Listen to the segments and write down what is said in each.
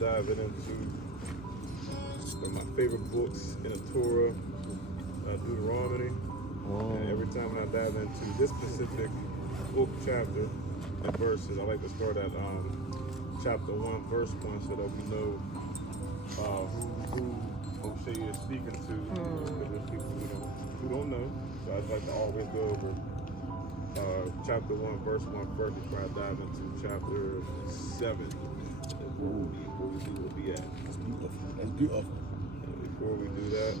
diving into one of my favorite books in the Torah, Deuteronomy. And every time when I dive into this specific book, chapter, and verses, I like to start at chapter 1, verse 1, so that we know who Moshe is speaking to. Because there's people who don't know. So I'd like to always go over chapter 1, verse 1 first before I dive into chapter 7. Where we see we'll be at. That's beautiful. That's beautiful. And before we do that,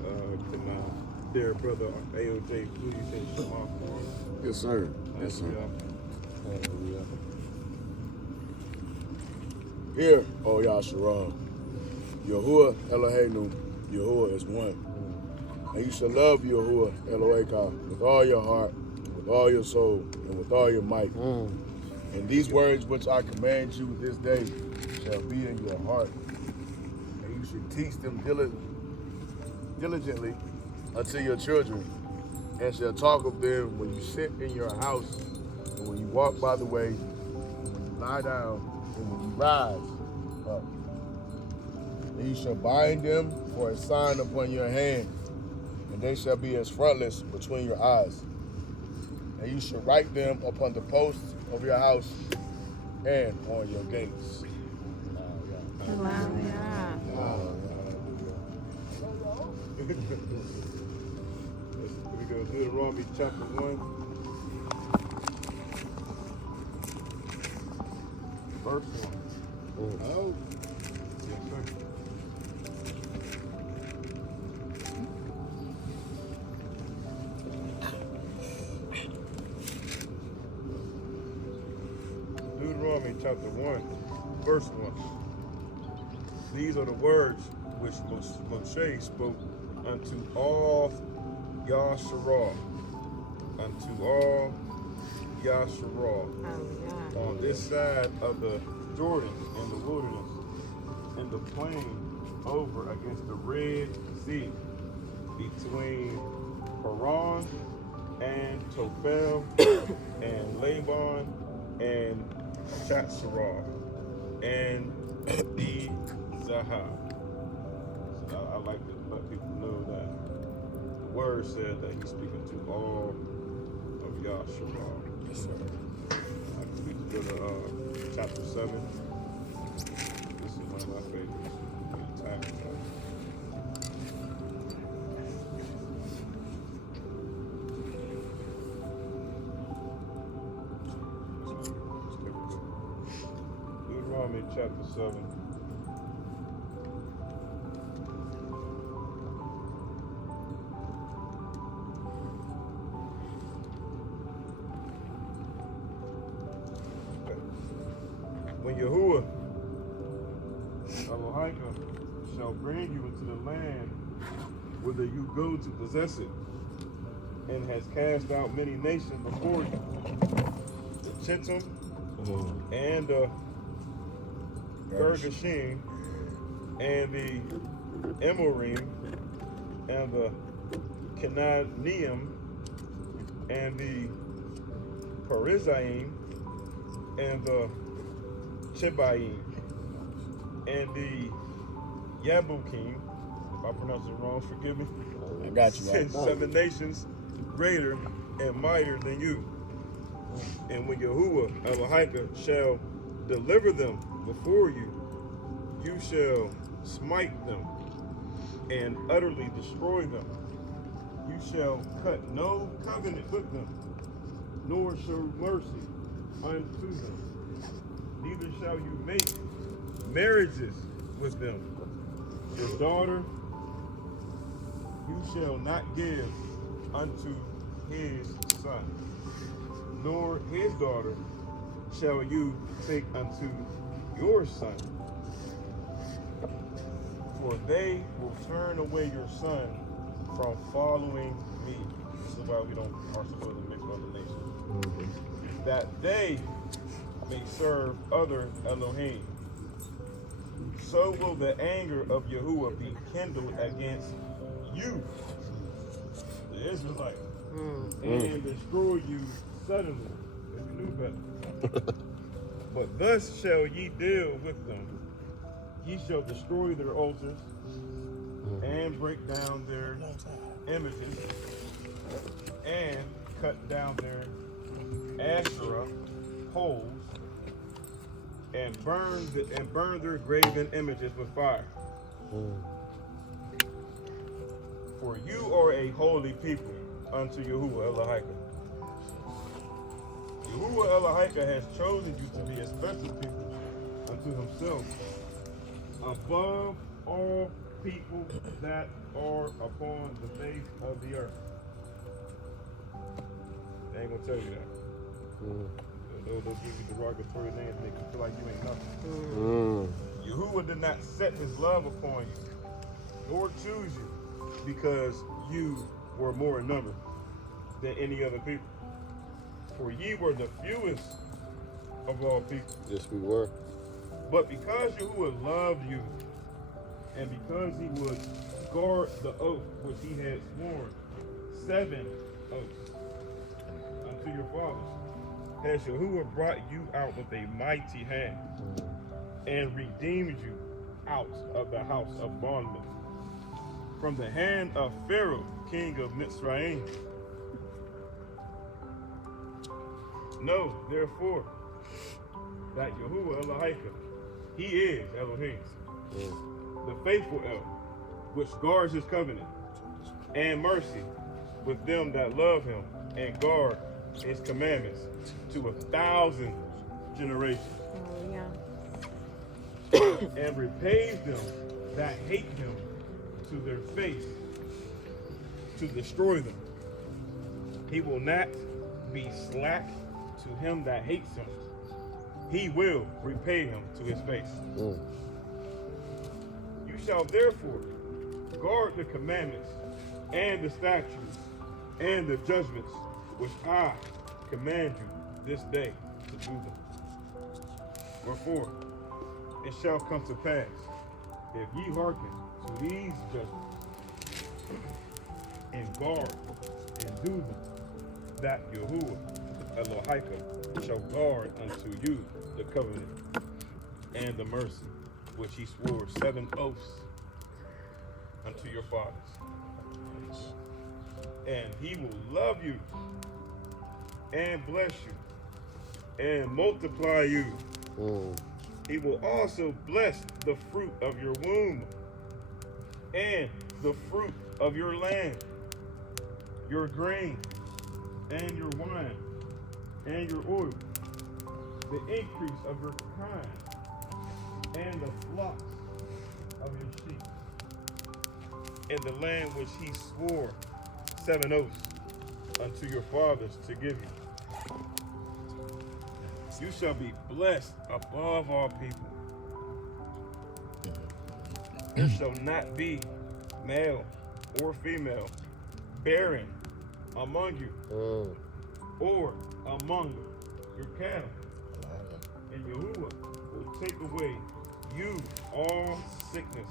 can my dear brother AOJ please say Shema for us? Yes, sir. Yes, sir. Hallelujah. Here, O Yahshua, Yahuwah Eloheinu, Yahuwah is one. And you shall love Yahuwah Eloheka with all your heart, with all your soul, and with all your might. And these words which I command you this day shall be in your heart. And you should teach them diligently unto your children, and shall talk of them when you sit in your house, and when you walk by the way, and when you lie down, and when you rise up. And you shall bind them for a sign upon your hand, and they shall be as frontlets between your eyes. And you shall write them upon the posts of your house and on your gates. Hallelujah. Here we go, Deuteronomy chapter 1, verse 1. Oh. Yes, sir. Deuteronomy chapter 1, verse 1. These are the words which Moshe spoke unto all Yasharah, on this side of the Jordan in the wilderness, in the plain over against the Red Sea, between Haran and Tophel and Laban and Chatzarah and the Zahar. So I like to let people know that the word said that he's speaking to all of Yahshua. Yes, sir. We can go to chapter 7. This is one of my favorites. Deuteronomy chapter 7. When Yahuwah Elohim shall bring you into the land whither you go to possess it, and has cast out many nations before you, the Chittim and the Girgashim and the Amorim and the Canaanium and the Perizzaim and the Chebaim and the Yabukim. If I pronounce it wrong, forgive me. I got you. Seven nations greater and mightier than you. And when Yahuwah Elohim shall deliver them before you, you shall smite them and utterly destroy them. You shall cut no covenant with them, nor show mercy unto them. Neither shall you make marriages with them. Your daughter you shall not give unto his son, nor his daughter shall you take unto your son. For they will turn away your son from following me. This is why we are supposed to mix other nations. That they may serve other Elohim. So will the anger of Yahuwah be kindled against you, the Israelites, and destroy you suddenly, if you knew better. But thus shall ye deal with them. Ye shall destroy their altars and break down their images and cut down their Asherah poles and burn their graven images with fire. For you are a holy people unto Yahuwah Elohika. Yahuwah Elohika has chosen you to be a special people unto himself, above all people that are upon the face of the earth. They ain't gonna tell you that. They'll give you derogatory names and make you feel like you ain't nothing. Yahuwah did not set his love upon you, nor choose you, because you were more in number than any other people. For ye were the fewest of all people. Yes, we were. But because Yahuwah loved you, and because he would guard the oath which he had sworn, 7 oaths unto your fathers, has Yahuwah brought you out with a mighty hand, and redeemed you out of the house of bondmen, from the hand of Pharaoh, king of Mitzrayim. Know, therefore, that Yahuwah Elohika, he is Elohim, the faithful El, which guards his covenant and mercy with them that love him and guard his commandments to 1,000 generations. And repays them that hate him to their face, to destroy them. He will not be slack to him that hates him. He will repay him to his face. You shall therefore guard the commandments and the statutes and the judgments which I command you this day to do them. Wherefore, it shall come to pass, if ye hearken to these judgments, and guard and do them, that Yahuwah Elohika shall guard unto you the covenant and the mercy which he swore 7 oaths unto your fathers. And he will love you and bless you and multiply you. He will also bless the fruit of your womb and the fruit of your land, your grain and your wine and your oil, the increase of your kind and the flocks of your sheep, in the land which he swore 7 oaths unto your fathers to give you. You shall be blessed above all people. There shall not be male or female barren among you, or among your cattle. And Yahuwah will take away you all sickness,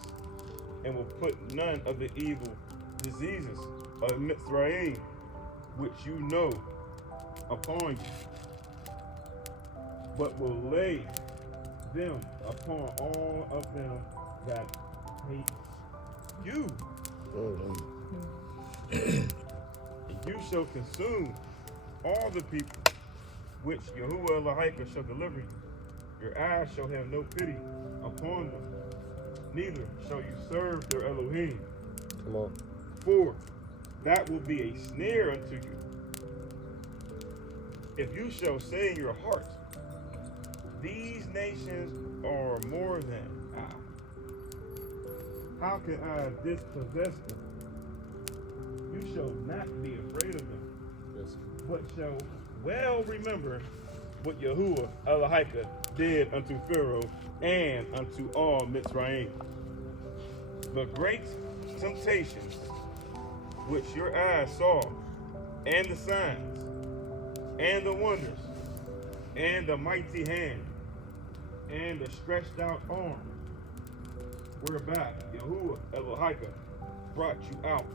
and will put none of the evil diseases of Mitzrayim, which you know, upon you, but will lay them upon all of them that hate you. And you shall consume all the people which Yahuwah Elohika shall deliver you. Your eyes shall have no pity upon them, neither shall you serve their Elohim. Come on. For that will be a snare unto you. If you shall say in your heart, these nations are more than I, how can I dispossess them? You shall not be afraid of them, but shall well remember what Yahuwah Elohika did unto Pharaoh and unto all Mitzrayim. The great temptations which your eyes saw, and the signs, and the wonders, and the mighty hand, and the stretched out arm, whereby Yahuwah Elohika brought you out,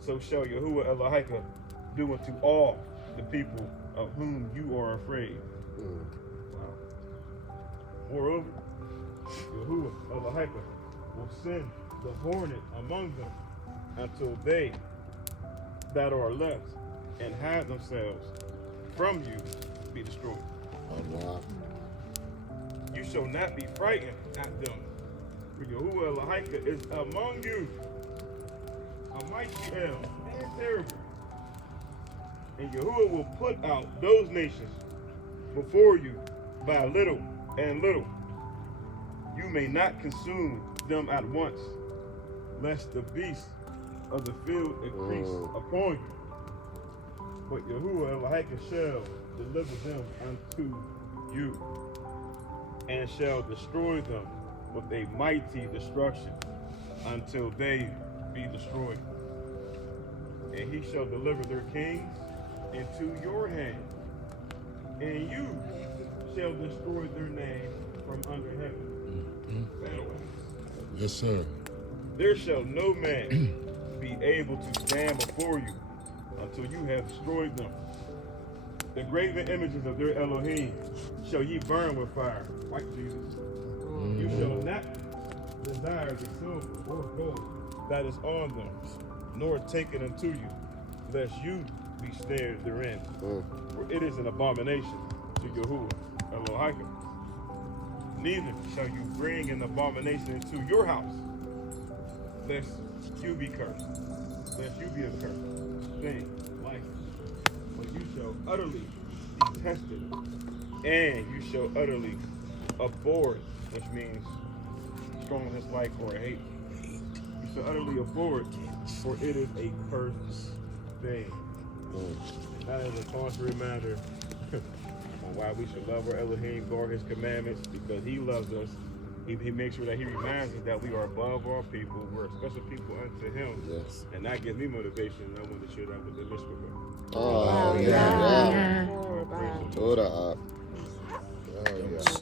so shall Yahuwah Elohika do unto all the people of whom you are afraid. Wow. Moreover, Yahuwah Elohika will send the hornet among them until they that are left and hide themselves from you be destroyed. Allah. You shall not be frightened at them, for Yahuwah Elohika is among you, a mighty El and terrible. And Yahuwah will put out those nations before you by little and little. You may not consume them at once, lest the beasts of the field increase upon you. But Yahuwah Elohika shall deliver them unto you, and shall destroy them with a mighty destruction until they be destroyed. And he shall deliver their kings into your hand, and you shall destroy their name from under heaven. Yes, sir. There shall no man be able to stand before you until you have destroyed them. The graven images of their Elohim shall ye burn with fire, like Jesus. You shall not desire the silver or gold that is on them, nor take it unto you, lest you be snared therein. For it is an abomination to Yahuwah Elohika. Neither shall you bring an abomination into your house, lest you be cursed, lest you be a cursed thing like it. But you shall utterly detest it, and you shall utterly abhor it, which means strong dislike or hate. You shall utterly abhor it, for it is a cursed thing. And that is a contrary matter on why we should love our Elohim, guard his commandments, because he loves us. He makes sure that he reminds us that we are above all people. We're a special people unto him. Yes. And that gives me motivation. And I want to share that with the Mishpah. Oh, yeah. Wow. Order up. Oh, yeah.